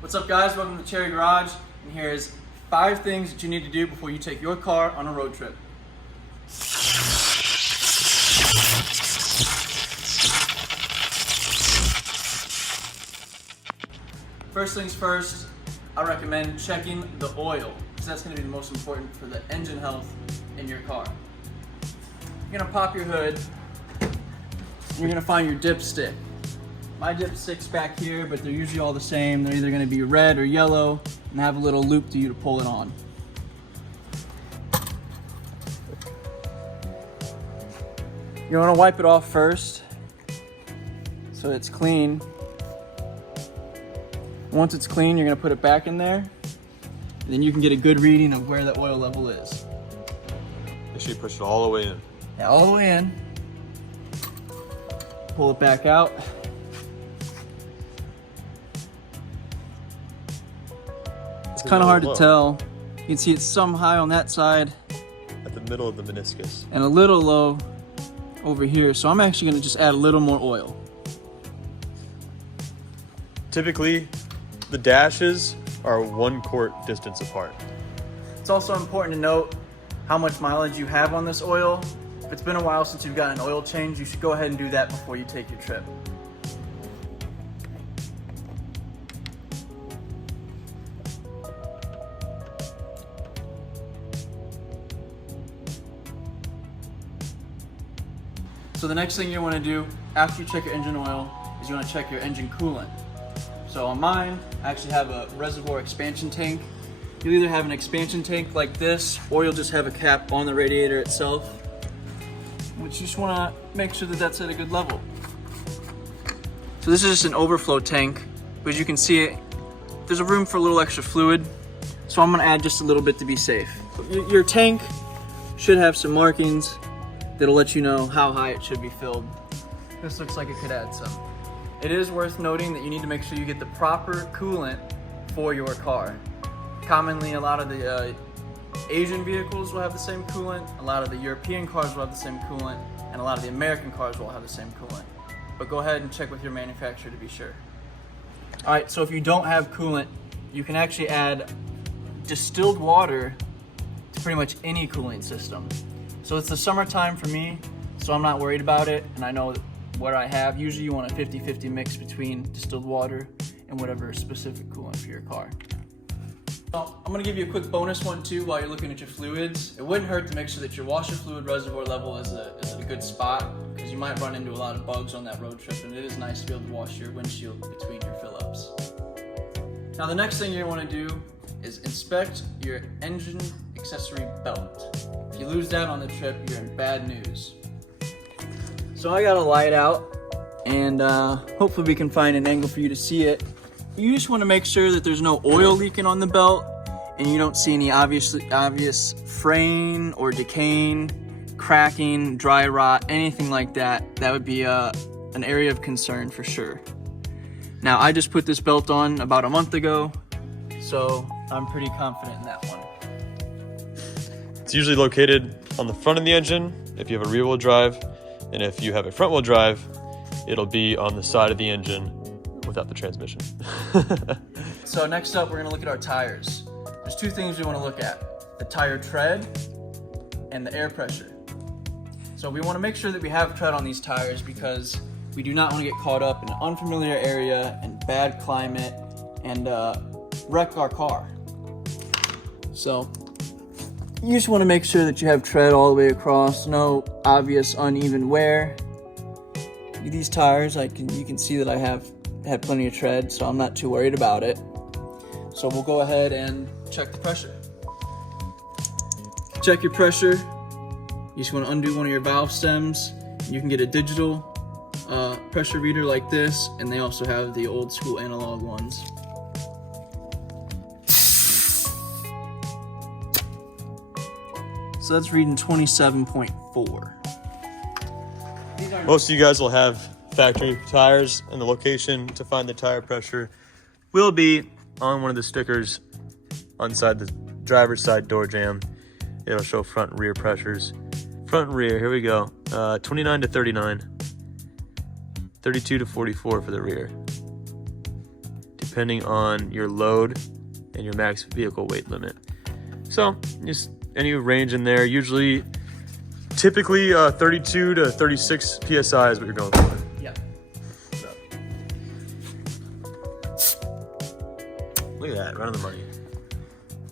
What's up guys, welcome to Cherry Garage, and here's 5 things that you need to do before you take your car on a road trip. First things first, I recommend checking the oil, because that's going to be the most important for the engine health in your car. You're going to pop your hood, and you're going to find your dipstick. My dipstick's back here, but they're usually all the same. They're either going to be red or yellow and have a little loop to you to pull it on. You want to wipe it off first so it's clean. Once it's clean, you're going to put it back in there, and then you can get a good reading of where the oil level is. Make sure you push it all the way in. Yeah, all the way in. Pull it back out. It's kind of hard to tell. You can see it's some high on that side. At the middle of the meniscus. And a little low over here. So I'm actually going to just add a little more oil. Typically, the dashes are 1 quart distance apart. It's also important to note how much mileage you have on this oil. If it's been a while since you've gotten an oil change, you should go ahead and do that before you take your trip. So the next thing you want to do after you check your engine oil is you want to check your engine coolant. So on mine, I actually have a reservoir expansion tank. You'll either have an expansion tank like this, or you'll just have a cap on the radiator itself. Which you just want to make sure that that's at a good level. So this is just an overflow tank, but as you can see, there's a room for a little extra fluid. So I'm going to add just a little bit to be safe. Your tank should have some markings that'll let you know how high it should be filled. This looks like it could add some. It is worth noting that you need to make sure you get the proper coolant for your car. Commonly, a lot of the Asian vehicles will have the same coolant, a lot of the European cars will have the same coolant, and a lot of the American cars will have the same coolant. But go ahead and check with your manufacturer to be sure. Alright, so if you don't have coolant, you can actually add distilled water to pretty much any cooling system. So it's the summertime for me, so I'm not worried about it, and I know what I have. Usually you want a 50-50 mix between distilled water and whatever specific coolant for your car. So I'm going to give you a quick bonus one too while you're looking at your fluids. It wouldn't hurt to make sure that your washer fluid reservoir level is at a good spot, because you might run into a lot of bugs on that road trip, and it is nice to be able to wash your windshield between your fill-ups. Now the next thing you want to do is inspect your engine accessory belt. If you lose that on the trip, you're in bad news. So I got a light out, and hopefully we can find an angle for you to see it. You just want to make sure that there's no oil leaking on the belt, and you don't see any obvious fraying or decaying, cracking, dry rot, anything like that. That would be an area of concern for sure. Now I just put this belt on about a month ago, so I'm pretty confident in that one. It's usually located on the front of the engine if you have a rear wheel drive, and if you have a front wheel drive, it'll be on the side of the engine without the transmission. So next up, we're going to look at our tires. There's 2 things we want to look at: the tire tread and the air pressure. So we want to make sure that we have tread on these tires, because we do not want to get caught up in an unfamiliar area and bad climate and wreck our car. So you just want to make sure that you have tread all the way across, no obvious uneven wear. These tires, you can see that I have had plenty of tread, so I'm not too worried about it. So we'll go ahead and check the pressure. Check your pressure. You just want to undo one of your valve stems. You can get a digital pressure reader like this, and they also have the old school analog ones. So that's reading 27.4. Most of you guys will have factory tires, and the location to find the tire pressure will be on one of the stickers inside the driver's side door jamb. It'll show front and rear pressures. Front and rear, here we go. 29 to 39. 32 to 44 for the rear. depending on your load and your max vehicle weight limit. So just any range in there, typically 32 to 36 PSI is what you're going for. Yeah. Look at that, right on the money.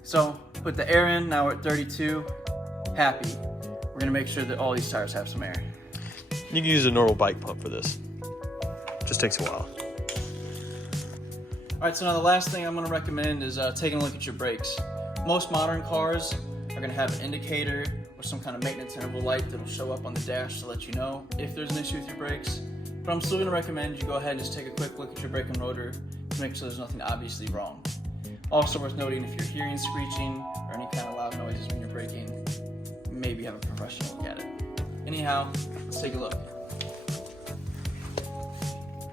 So put the air in, now we're at 32, happy. We're gonna make sure that all these tires have some air. You can use a normal bike pump for this. Just takes a while. All right, so now the last thing I'm gonna recommend is taking a look at your brakes. Most modern cars are gonna have an indicator or some kind of maintenance interval light that'll show up on the dash to let you know if there's an issue with your brakes. But I'm still gonna recommend you go ahead and just take a quick look at your brake and rotor to make sure there's nothing obviously wrong. Also worth noting, if you're hearing screeching or any kind of loud noises when you're braking, maybe have a professional look at it. Anyhow, let's take a look.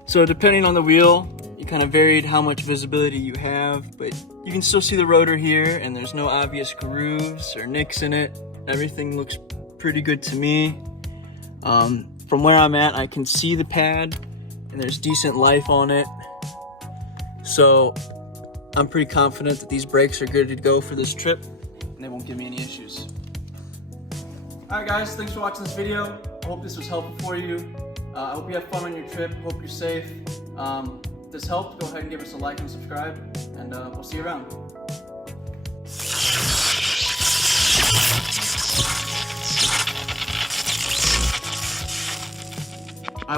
So depending on the wheel, you kind of varied how much visibility you have, but you can still see the rotor here and there's no obvious grooves or nicks in it. Everything looks pretty good to me. From where I'm at, I can see the pad and there's decent life on it. So I'm pretty confident that these brakes are good to go for this trip and they won't give me any issues. All right guys, thanks for watching this video. I hope this was helpful for you. I hope you have fun on your trip. Hope you're safe. If this helped, go ahead and give us a like and subscribe, and we'll see you around.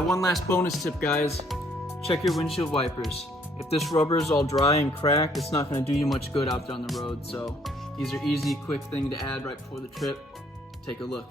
One last bonus tip, guys. Check your windshield wipers. If this rubber is all dry and cracked, it's not going to do you much good out there on the road. So these are easy, quick thing to add right before the trip. Take a look.